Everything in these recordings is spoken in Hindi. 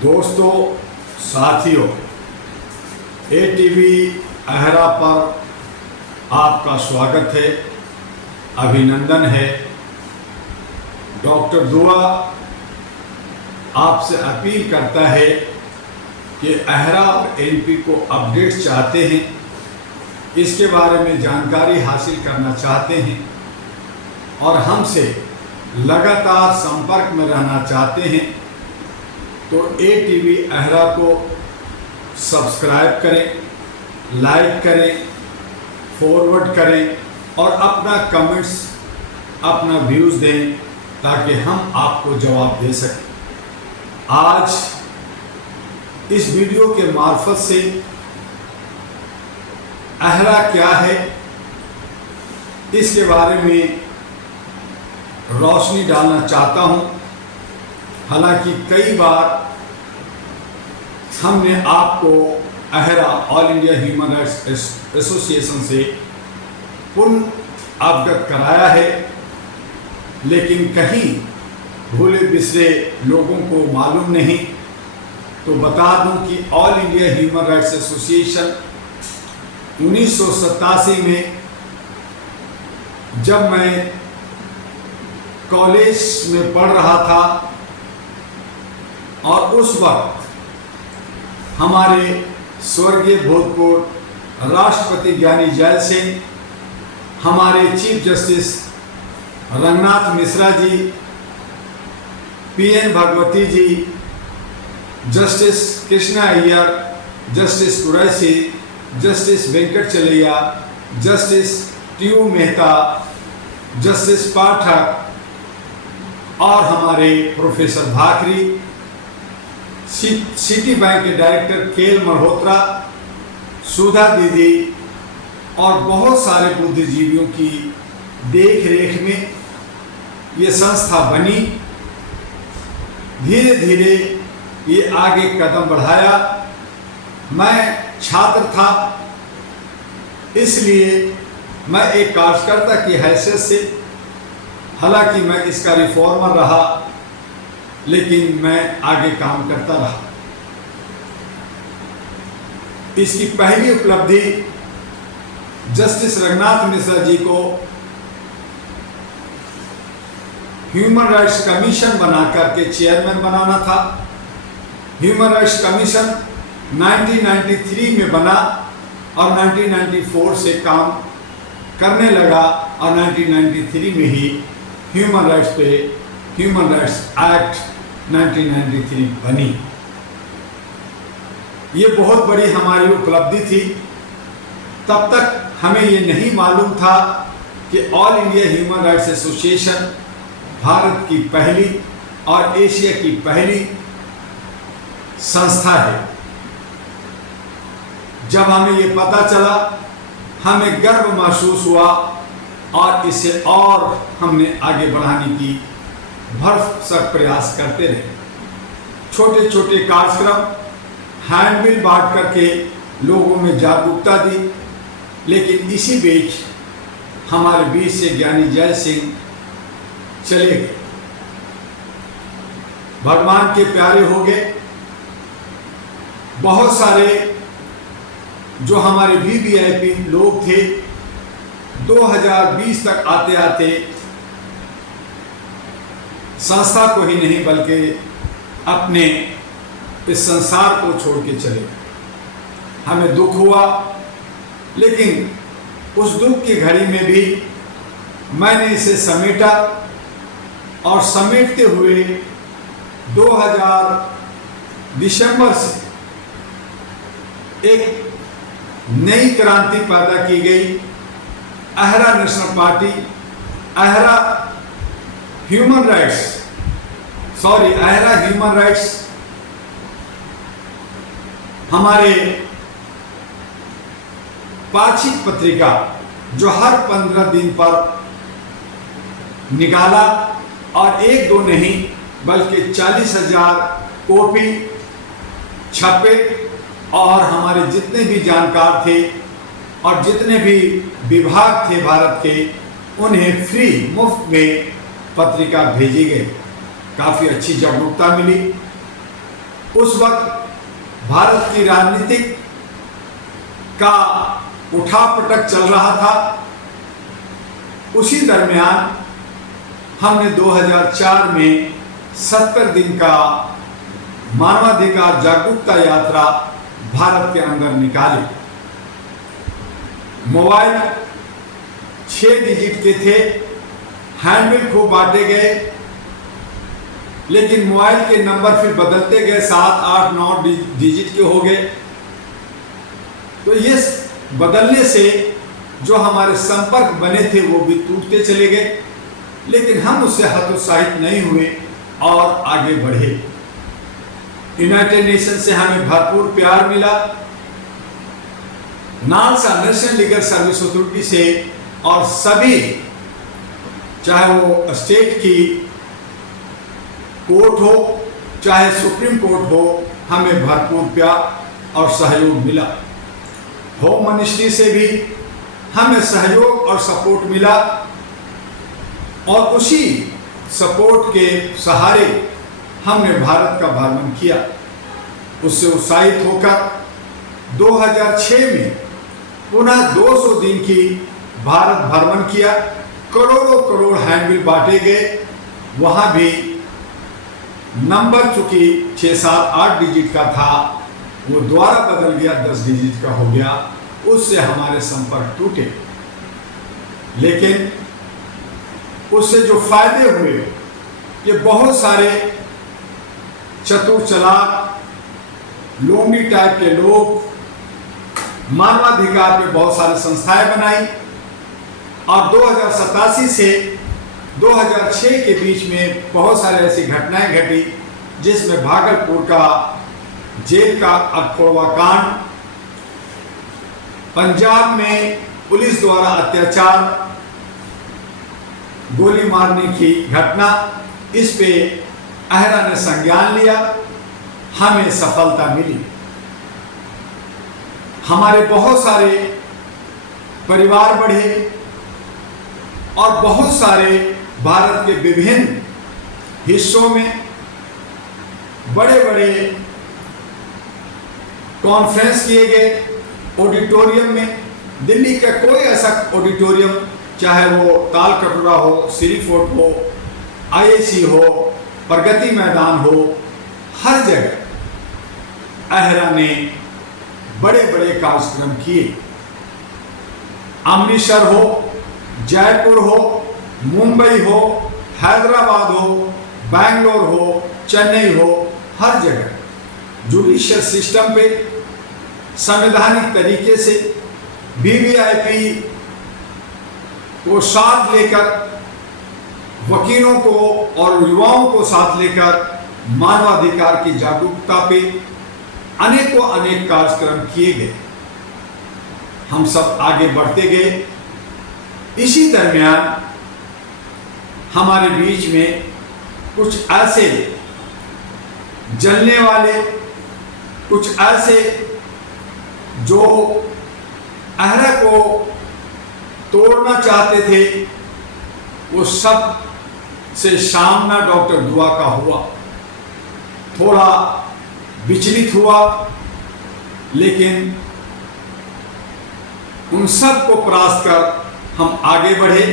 दोस्तों, साथियों, एटीवी अहरा पर आपका स्वागत है, अभिनंदन है। डॉक्टर दुआ आपसे अपील करता है कि अहरा और एनपी को अपडेट चाहते हैं, इसके बारे में जानकारी हासिल करना चाहते हैं और हमसे लगातार संपर्क में रहना चाहते हैं तो एटीवी अहरा को सब्सक्राइब करें, लाइक करें, फॉरवर्ड करें और अपना कमेंट्स, अपना व्यूज़ दें ताकि हम आपको जवाब दे सकें। आज इस वीडियो के मार्फत से अहरा क्या है इसके बारे में रोशनी डालना चाहता हूं। हालांकि कई बार हमने आपको AHRA all India human rights association से पुनः अवगत कराया है, लेकिन कहीं भूले बिसरे लोगों को मालूम नहीं। तो बता दूं कि all India human rights association 1987 में जब मैं कॉलेज में पढ़ रहा था और उस वक्त हमारे स्वर्गीय भूतपूर्व राष्ट्रपति ज्ञानी जैल सिंह, हमारे chief justice Ranganath Mishra ji, PN Bhagwati ji, justice Krishna Iyer, justice Qureshi, justice Venkatachaliah, justice T U. Mehta, justice Pathak और हमारे प्रोफेसर भाकरी, सिटी बैंक के डायरेक्टर केएल मल्होत्रा, सुधा दीदी और बहुत सारे बुद्धिजीवियों की देख रेख में ये संस्था बनी। धीरे धीरे ये आगे कदम बढ़ाया। मैं छात्र था, इसलिए मैं एक कार्यकर्ता की हैसियत से, हालांकि मैं इसका रिफॉर्मर रहा, लेकिन मैं आगे काम करता रहा। इसकी पहली उपलब्धि जस्टिस रंगनाथ मिश्रा जी को ह्यूमन राइट्स कमीशन बनाकर के चेयरमैन बनाना था। ह्यूमन राइट्स कमीशन 1993 में बना और 1994 से काम करने लगा और 1993 में ही ह्यूमन राइट्स एक्ट 1993 बनी। ये बहुत बड़ी हमारी उपलब्धि थी। तब तक हमें ये नहीं मालूम था कि all India human rights association Bharat की पहली और एशिया की पहली संस्था है। जब हमें ये पता चला, हमें गर्व महसूस हुआ और इसे और हमने आगे बढ़ाने की भरसक प्रयास करते रहे। छोटे छोटे कार्यक्रम, हैंडबिल बांट करके लोगों में जागरूकता दी, लेकिन इसी बीच हमारे बीच से ज्ञानी जैल सिंह चले गए, भगवान के प्यारे हो गए। बहुत सारे जो हमारे वीवीआईपी लोग थे 2020 तक आते आते संस्था को ही नहीं बल्कि अपने इस संसार को छोड़ के चले। हमें दुख हुआ, लेकिन उस दुख की घड़ी में भी मैंने इसे समेटा और समेटते हुए 2000 दिसंबर से एक नई क्रांति पैदा की गई। अहरा नेशनल पार्टी, अहरा ह्यूमन राइट्स हमारे पाक्षिक पत्रिका जो हर 15 दिन पर निकाला और एक दो नहीं बल्कि 40,000 कॉपी छपे और हमारे जितने भी जानकार थे और जितने भी विभाग थे भारत के, उन्हें फ्री मुफ्त में पत्रिका भेजी गई। काफ़ी अच्छी जागरूकता मिली। उस वक्त भारत की राजनीतिक का उठापटक चल रहा था। उसी दरमियान हमने 2004 में 70 दिन का मानवाधिकार जागरूकता यात्रा भारत के अंदर निकाली। मोबाइल 6 डिजिट के थे, हैंडबिल खूब बांटे गए, लेकिन मोबाइल के नंबर फिर बदलते गए, 7, 8, 9 डिजिट के हो गए। तो ये बदलने से जो हमारे संपर्क बने थे वो भी टूटते चले गए, लेकिन हम उससे हतोत्साहित नहीं हुए और आगे बढ़े। यूनाइटेड नेशन से हमें भरपूर प्यार मिला, NALSA national legal service authority से, और सभी चाहे वो स्टेट की कोर्ट हो चाहे सुप्रीम कोर्ट हो, हमें भरपूर प्यार और सहयोग मिला। होम मिनिस्ट्री से भी हमें सहयोग और सपोर्ट मिला, और उसी सपोर्ट के सहारे हमने भारत का भ्रमण किया। उससे उत्साहित होकर 2006 में पुनः 200 दिन की भारत भ्रमण किया। करोड़ों करोड़ हैंडबिल बांटे गए, वहां भी नंबर चूंकि 6, 7, 8 डिजिट का था, वो दोबारा बदल गया, 10 डिजिट का हो गया। उससे हमारे संपर्क टूटे, लेकिन उससे जो फायदे हुए कि बहुत सारे चतुर चालाक लोंगी टाइप के लोग मानवाधिकार पे बहुत सारी संस्थाएं बनाई, और 2087 से 2006 के बीच में बहुत सारे ऐसी घटनाएं घटी, जिसमें भागलपुर का जेल का अखोड़वा कांड, पंजाब में पुलिस द्वारा अत्याचार, गोली मारने की घटना, इस पे अहरा ने संज्ञान लिया, हमें सफलता मिली। हमारे बहुत सारे परिवार बढ़े, और बहुत सारे भारत के विभिन्न हिस्सों में बड़े बड़े कॉन्फ्रेंस किए गए ऑडिटोरियम में। दिल्ली का कोई ऐसा ऑडिटोरियम, चाहे वो ताल कटोरा हो, सिरी फोर्ट हो, IIC हो, प्रगति मैदान हो, हर जगह अहरा ने बड़े बड़े कार्यक्रम किए। अमृतसर हो, जयपुर हो, मुंबई हो, हैदराबाद हो, बैंगलोर हो, चेन्नई हो, हर जगह जुडिशियल सिस्टम पे संवैधानिक तरीके से VVIP को साथ लेकर, वकीलों को और युवाओं को साथ लेकर मानवाधिकार की जागरूकता पे अनेकों अनेक कार्यक्रम किए गए। हम सब आगे बढ़ते गए। इसी दरमियान हमारे बीच में कुछ ऐसे जलने वाले, कुछ ऐसे जो अहरा को तोड़ना चाहते थे, वो सब से सामना डॉक्टर दुआ का हुआ। थोड़ा विचलित हुआ, लेकिन उन सब को परास्त कर हम आगे बढ़े,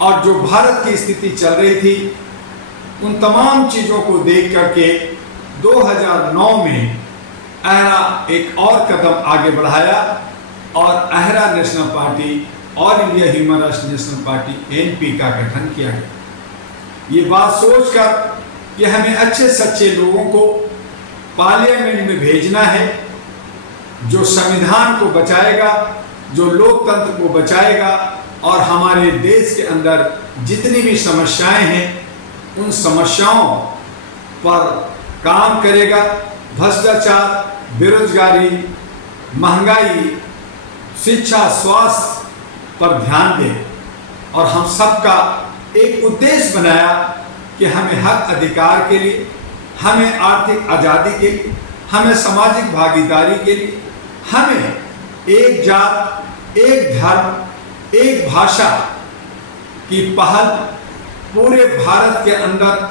और जो भारत की स्थिति चल रही थी, उन तमाम चीज़ों को देख करके 2009 में अहरा एक और कदम आगे बढ़ाया, और AHRA national party, all India human rights national party NP का गठन किया गया। ये बात सोचकर कि हमें अच्छे सच्चे लोगों को पार्लियामेंट में भेजना है, जो संविधान को बचाएगा, जो लोकतंत्र को बचाएगा, और हमारे देश के अंदर जितनी भी समस्याएं हैं उन समस्याओं पर काम करेगा। भ्रष्टाचार, बेरोजगारी, महंगाई, शिक्षा, स्वास्थ्य पर ध्यान दें, और हम सबका एक उद्देश्य बनाया कि हमें हक अधिकार के लिए, हमें आर्थिक आज़ादी के लिए, हमें सामाजिक भागीदारी के लिए, हमें एक जात, एक धर्म, एक भाषा की पहल पूरे भारत के अंदर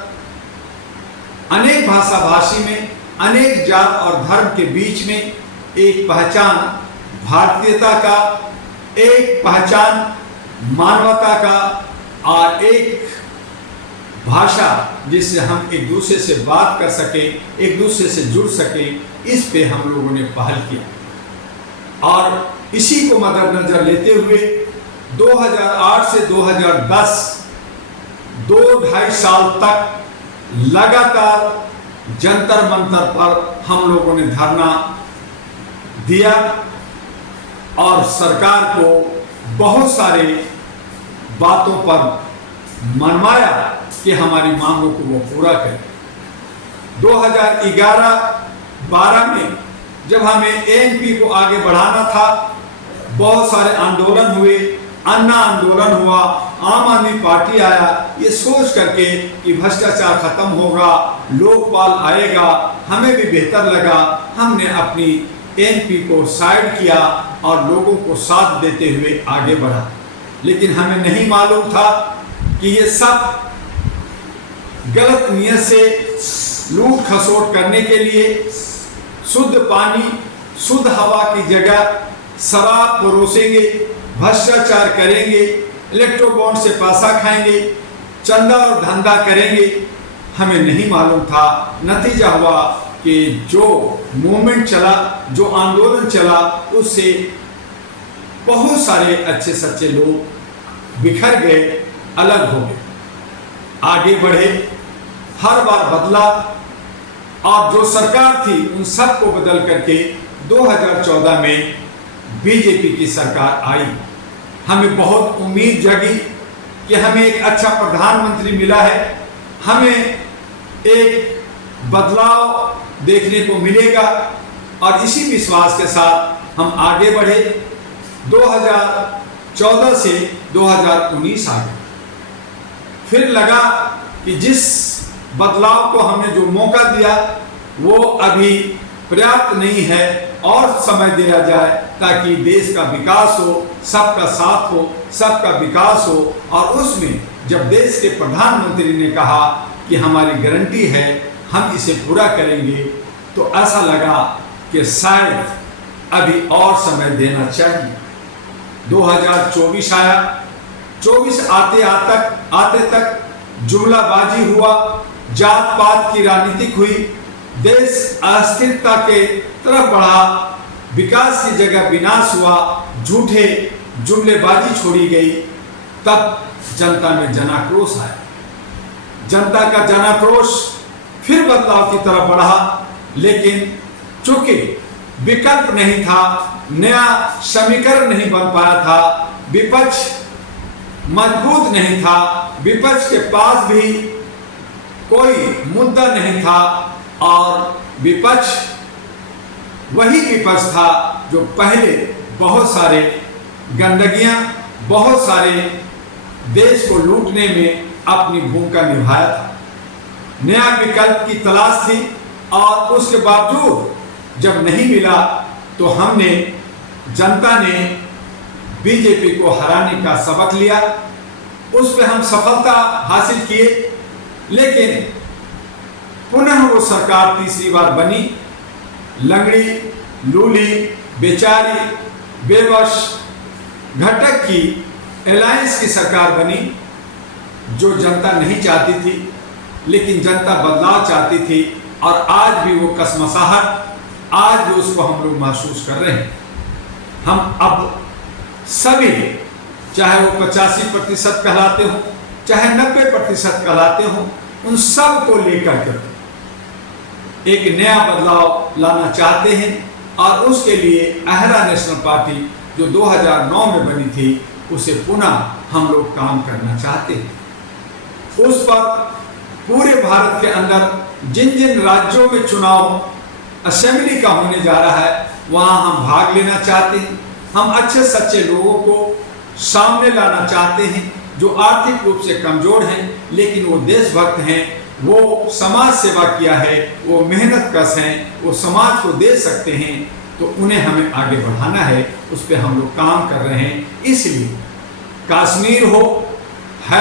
अनेक भाषा भाषी में, अनेक जात और धर्म के बीच में एक पहचान भारतीयता का, एक पहचान मानवता का और एक भाषा जिससे हम एक दूसरे से बात कर सके, एक दूसरे से जुड़ सके, इस पे हम लोगों ने पहल किया। और इसी को मद्देनजर लेते हुए 2008 से 2010 2-2.5 साल तक लगातार जंतर मंतर पर हम लोगों ने धरना दिया और सरकार को बहुत सारे बातों पर मनवाया कि हमारी मांगों को वो पूरा करे। 2011-12 में जब हमें एएनपी को आगे बढ़ाना था, बहुत सारे आंदोलन हुए, अन्ना आंदोलन हुआ, आम आदमी पार्टी आया, ये सोच करके कि भ्रष्टाचार खत्म होगा, लोकपाल आएगा, हमें भी बेहतर लगा। हमने अपनी एएनपी को साइड किया और लोगों को साथ देते हुए आगे बढ़ा। लेकिन हमें नहीं मालूम था कि ये सब गलत नियत से लूट खसोट करने के लिए शुद्ध पानी, शुद्ध हवा की जगह शराब परोसेंगे, भ्रष्टाचार करेंगे, इलेक्ट्रो बॉन्ड से पैसा खाएंगे, चंदा और धंधा करेंगे। हमें नहीं मालूम था। नतीजा हुआ कि जो मूवमेंट चला, जो आंदोलन चला, उससे बहुत सारे अच्छे सच्चे लोग बिखर गए, अलग हो गए, आगे बढ़े, हर बार बदला और जो सरकार थी उन सबको बदल करके 2014 में बीजेपी की सरकार आई। हमें बहुत उम्मीद जगी कि हमें एक अच्छा प्रधानमंत्री मिला है, हमें एक बदलाव देखने को मिलेगा और इसी विश्वास के साथ हम आगे बढ़े। 2014 से 2019 आ गए। फिर लगा कि जिस बदलाव को हमने जो मौका दिया वो अभी पर्याप्त नहीं है और समय दिया जाए ताकि देश का विकास हो, सबका साथ हो, सबका विकास हो। और उसमें जब देश के प्रधानमंत्री ने कहा कि हमारी गारंटी है, हम इसे पूरा करेंगे, तो ऐसा लगा कि शायद अभी और समय देना चाहिए। 2024 आया, 24 आते तक जुमलाबाजी हुआ, जात पात की राजनीति हुई, देश अस्थिरता के तरफ बढ़ा, विकास की जगह विनाश हुआ, झूठे जुमलेबाजी छोड़ी गई। तब जनता में जनाक्रोश आया। जनता का जनाक्रोश फिर बदलाव की तरफ बढ़ा, लेकिन चूंकि विकल्प नहीं था, नया समीकरण नहीं बन पाया था, विपक्ष मजबूत नहीं था, विपक्ष के पास भी कोई मुद्दा नहीं था और विपक्ष वही विपक्ष था जो पहले बहुत सारे गंदगियां, बहुत सारे देश को लूटने में अपनी भूमिका निभाया था। नया विकल्प की तलाश थी और उसके बावजूद जब नहीं मिला तो हमने, जनता ने बीजेपी को हराने का सबक लिया, उस पर हम सफलता हासिल किए। लेकिन पुनः वो सरकार तीसरी बार बनी, लंगड़ी, लूली, बेचारी, बेबस, घटक की अलायंस की सरकार बनी जो जनता नहीं चाहती थी, लेकिन जनता बदलाव चाहती थी। और आज भी वो कसमसाहट, आज भी उसको हम लोग महसूस कर रहे हैं। हम अब सभी, चाहे वो 85% कहलाते हो, चाहे 90% कहलाते हो, उन सब को लेकर के एक नया बदलाव लाना चाहते हैं। और उसके लिए अहरा नेशनल पार्टी जो 2009 में बनी थी, उसे पुनः हम लोग काम करना चाहते हैं। उस पर पूरे भारत के अंदर जिन जिन राज्यों में चुनाव असेंबली का होने जा रहा है, वहां हम भाग लेना चाहते हैं। हम अच्छे सच्चे लोगों को सामने लाना चाहते हैं जो आर्थिक रूप से कमजोर हैं, लेकिन वो देशभक्त हैं, वो समाज सेवा किया है, वो मेहनत कश हैं, वो समाज को दे सकते हैं। तो उन्हें हमें आगे बढ़ाना है, उस पर हम लोग काम कर रहे हैं। इसलिए कश्मीर हो, है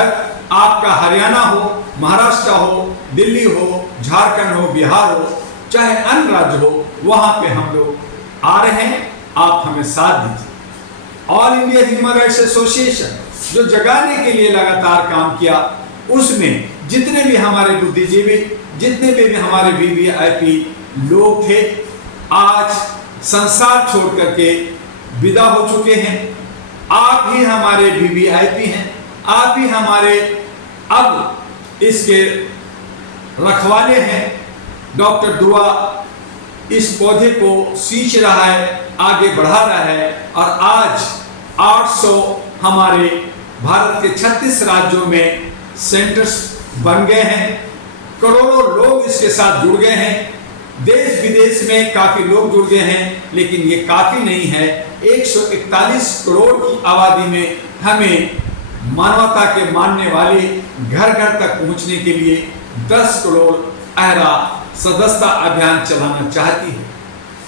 आपका हरियाणा हो, महाराष्ट्र हो, दिल्ली हो, झारखंड हो, बिहार हो, चाहे अन्य राज्य हो, वहां पे हम लोग आ रहे हैं। आप हमें साथ दीजिए। All India human rights association जो जगाने के लिए लगातार काम किया, उसमें जितने भी हमारे बुद्धिजीवी, जितने भी हमारे वीवीआईपी लोग थे, आज संसार छोड़ करके विदा हो चुके हैं। आप ही हमारे वीवीआईपी हैं, आप ही हमारे अब इसके रखवाले हैं। डॉक्टर दुआ इस पौधे को सींच रहा है, आगे बढ़ा रहा है, और आज 800 हमारे भारत के 36 राज्यों में सेंटर्स बन गए हैं। करोड़ों लोग इसके साथ जुड़ गए हैं। देश विदेश में काफी लोग जुड़ गए हैं, लेकिन ये काफी नहीं है। 141 करोड़ की आबादी में हमें मानवता के मानने वाले घर घर तक पहुंचने के लिए 10 करोड़ अहरा सदस्यता अभियान चलाना चाहती है,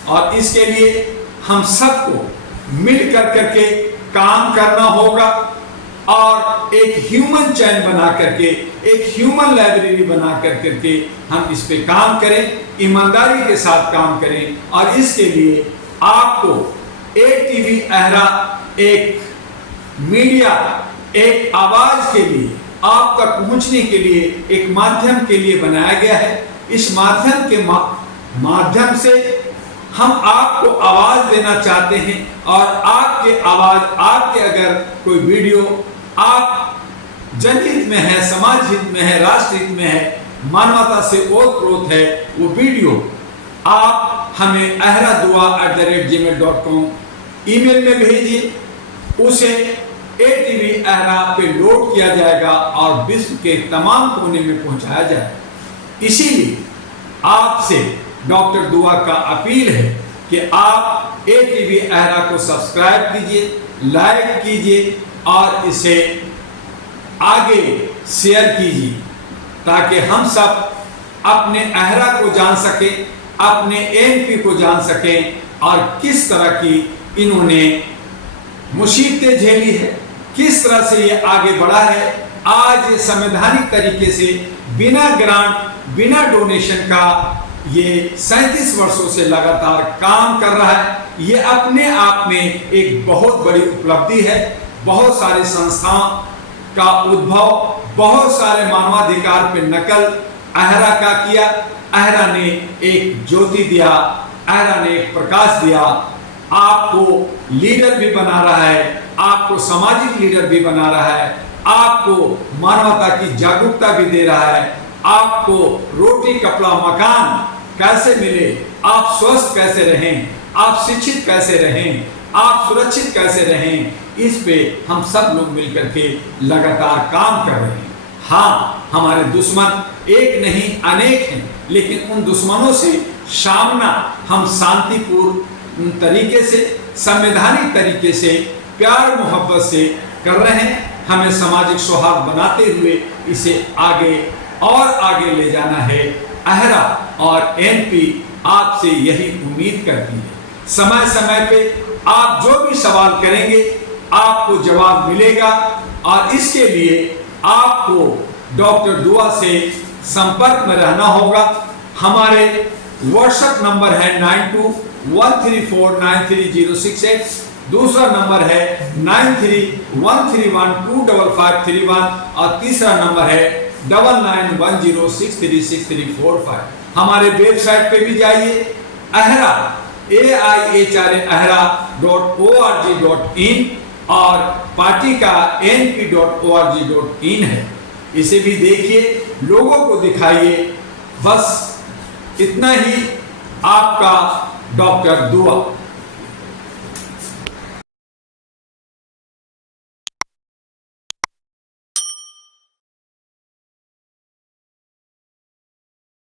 और इसके लिए हम सबको मिल करके काम करना होगा, और एक ह्यूमन चैन बना करके, एक ह्यूमन लाइब्रेरी बना करके हम इस पे काम करें, ईमानदारी के साथ काम करें। और इसके लिए आपको ATV अहरा एक मीडिया, एक आवाज के लिए, आप तक पहुंचने के लिए एक माध्यम के लिए बनाया गया है। इस माध्यम के माध्यम से हम आपको आवाज देना चाहते हैं, और आपके आवाज, आपके अगर कोई वीडियो आप जनहित में है, समाज हित में है, राष्ट्र हित में है, मानवता से ओतप्रोत है, वो वीडियो आप हमें ahradua@gmail.com ईमेल में भेजिए। उसे ATV अहरा पे लोड किया जाएगा और विश्व के तमाम कोने में पहुंचाया जाएगा। इसीलिए आपसे डॉक्टर दुआ का अपील है कि आप ATV अहरा को सब्सक्राइब कीजिए, लाइक कीजिए, और इसे आगे शेयर कीजिए, ताकि हम सब अपने अहरा को जान सकें, अपने ANP को जान सकें, और किस तरह की इन्होंने मुसीबतें झेली है, किस तरह से ये आगे बढ़ा है। आज ये संवैधानिक तरीके से बिना ग्रांट, बिना डोनेशन का ये 37 वर्षों से लगातार काम कर रहा है। ये अपने आप में एक बहुत बड़ी उपलब्धि है। बहुत सारे संस्थाओं का उद्भव, बहुत सारे मानवाधिकार पे नकल अहरा का किया। अहरा ने एक ज्योति दिया, अहरा ने एक प्रकाश दिया, आपको लीडर भी बना रहा है, आपको सामाजिक लीडर भी बना रहा है, आपको मानवता की जागरूकता भी दे रहा है, आपको रोटी कपड़ा मकान कैसे मिले, आप स्वस्थ कैसे रहें, आप शिक्षित कैसे रहें, आप सुरक्षित कैसे रहें, इस पे हम सब लोग मिलकर के लगातार काम कर रहे हैं। हाँ, हमारे दुश्मन एक नहीं अनेक हैं, लेकिन उन दुश्मनों से सामना हम शांतिपूर्ण तरीके से, संवैधानिक तरीके से, प्यार मोहब्बत से कर रहे हैं। हमें सामाजिक सौहार्द बनाते हुए इसे आगे और आगे ले जाना है। अहरा और ANP आपसे यही उम्मीद करती है। समय समय पे आप जो भी सवाल करेंगे आपको जवाब मिलेगा, और इसके लिए आपको डॉक्टर दुआ से संपर्क में रहना होगा। हमारे व्हाट्सएप नंबर है 9213493068, दूसरा नंबर है 9313125531, और तीसरा नंबर है 9910636345। हमारे वेबसाइट पे भी जाइए, अहरा ahra.org.in, और पार्टी का ANP.org.in है। इसे भी देखिए, लोगों को दिखाइए। बस इतना ही। आपका डॉक्टर दुआ।